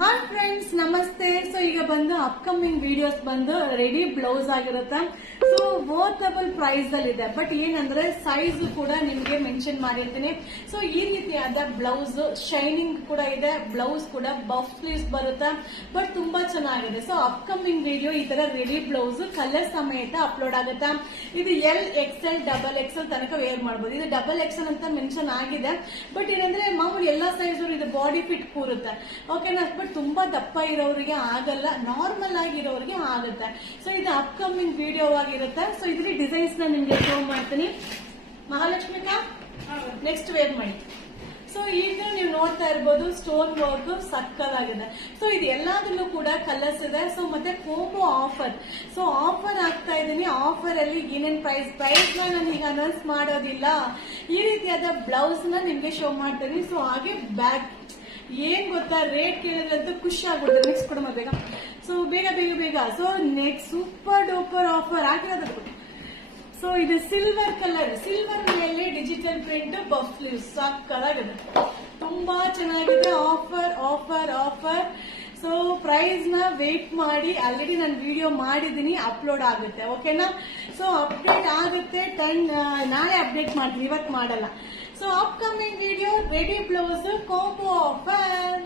Hi friends, ನಮಸ್ತೆ. So ಈಗ ಬಂದು ಅಪ್ಕಮಿಂಗ್ ವಿಡಿಯೋಸ್ ಬಂದು ರೆಡಿ ಬ್ಲೌಸ್ ಆಗಿರುತ್ತೆ. ಸೊ ವೋರ್ಟಬಲ್ ಪ್ರೈಸ್ ಅಲ್ಲಿ ಇದೆ. ಬಟ್ ಏನಂದ್ರೆ ಸೈಜ್ ಕೂಡ ನಿಮ್ಗೆ ಮೆನ್ಷನ್ ಮಾಡಿರ್ತೀನಿ. ಸೊ ಈ ರೀತಿಯಾದ ಬ್ಲೌಸ್ ಶೈನಿಂಗ್ ಕೂಡ ಇದೆ. ಬ್ಲೌಸ್ ಕೂಡ ಬಫ್ ಸ್ಲೀವ್ಸ್ ಬರುತ್ತೆ. ಬಟ್ ತುಂಬಾ ಚೆನ್ನಾಗಿದೆ. ಸೊ ಅಪ್ಕಮಿಂಗ್ ವಿಡಿಯೋ ಈ ತರ ರೆಡಿ ಬ್ಲೌಸ್ ಕಲರ್ ಸಮೇತ ಅಪ್ಲೋಡ್ ಆಗುತ್ತೆ. ಇದು XL, XXL ತನಕ ವೇರ್ ಮಾಡಬಹುದು. ಇದು XXL ಅಂತ ಮೆನ್ಷನ್ ಆಗಿದೆ. ಬಟ್ ಏನಂದ್ರೆ ಮಾಮೂಲಿ ಎಲ್ಲಾ ಸೈಜ್ ಇದು ಬಾಡಿ ಫಿಟ್ ಕೂರುತ್ತೆ. ಓಕೆನಾ? ಬಟ್ ತುಂಬಾ ದಪ್ಪ ಇರೋರಿಗೆ ಆಗಲ್ಲ, ನಾರ್ಮಲ್ ಆಗಿರೋರಿಗೆ ಆಗುತ್ತೆ. ಸೊ ಇದು ಅಪ್ಕಮಿಂಗ್ ವಿಡಿಯೋ ಆಗಿರುತ್ತೆ. ಸೊ ಇದ್ರಲ್ಲಿ ಡಿಸೈನ್ಸ್ ನ ನಿಮ್ಗೆ ಶೋ ಮಾಡ್ತೀನಿ. ಮಹಾಲಕ್ಷ್ಮಿಕಾ, ನೆಕ್ಸ್ಟ್ ವೇರ್ ಮಾಡಿ. ಸೊ ಈಗ ನೀವು ನೋಡ್ತಾ ಇರ್ಬೋದು ಸ್ಟೋನ್ ವರ್ಕ್ ಸಕ್ಕದಾಗಿದೆ. ಸೊ ಇದು ಎಲ್ಲಾದ್ರಲ್ಲೂ ಕೂಡ ಕಲರ್ಸ್ ಇದೆ. ಸೊ ಮತ್ತೆ ಕೋಂಬೋ ಆಫರ್. ಸೊ ಆಫರ್ ಆಗ್ತಾ ಇದೀನಿ. ಆಫರ್ ಅಲ್ಲಿ ಏನೇನ್ ಪ್ರೈಸ್ ನ ನಾನು ಈಗ ಅನೌನ್ಸ್ ಮಾಡೋದಿಲ್ಲ. ಈ ರೀತಿಯಾದ ಬ್ಲೌಸ್ ನ ನಿಮ್ಗೆ ಶೋ ಮಾಡ್ತೀನಿ. ಸೊ ಹಾಗೆ ಬ್ಯಾಗ್ ಏನ್ ಗೊತ್ತಾ, ರೇಟ್ ಕೇಳಿದ್ರಂತೂ ಖುಷಿ ಆಗ್ಬಿಡುತ್ತೆ. ನೆಕ್ಸ್ಟ್ ಕೊಡಮ್ಮ ಬೇಗ. ಸೊ ಬೇಗ. So next super duper offer ಆಗಿರೋದು. ಸೊ ಇದು ಸಿಲ್ವರ್ ಕಲರ್, ಸಿಲ್ವರ್ ಮೇಲೆ ಡಿಜಿಟಲ್ ಪ್ರಿಂಟ್ ಬಫ್ ಸ್ಲೀವ್ಸ್ ಸಾಕಾಗಿದೆ. ತುಂಬಾ ಚೆನ್ನಾಗಿದೆ. ಆಫರ್. ಸೊ ಪ್ರೈಸ್ ನ ವೇಟ್ ಮಾಡಿ. ಆಲ್ರೆಡಿ ನಾನು ವಿಡಿಯೋ ಮಾಡಿದೀನಿ, ಅಪ್ಲೋಡ್ ಆಗುತ್ತೆ. ಓಕೆನಾ? ಸೊ ಅಪ್ಡೇಟ್ ಆಗುತ್ತೆ. ನಾಳೆ ಅಪ್ಡೇಟ್ ಮಾಡ್ತೀನಿ, ಇವತ್ತು ಮಾಡಲ್ಲ. So upcoming video ready blouse combo offer.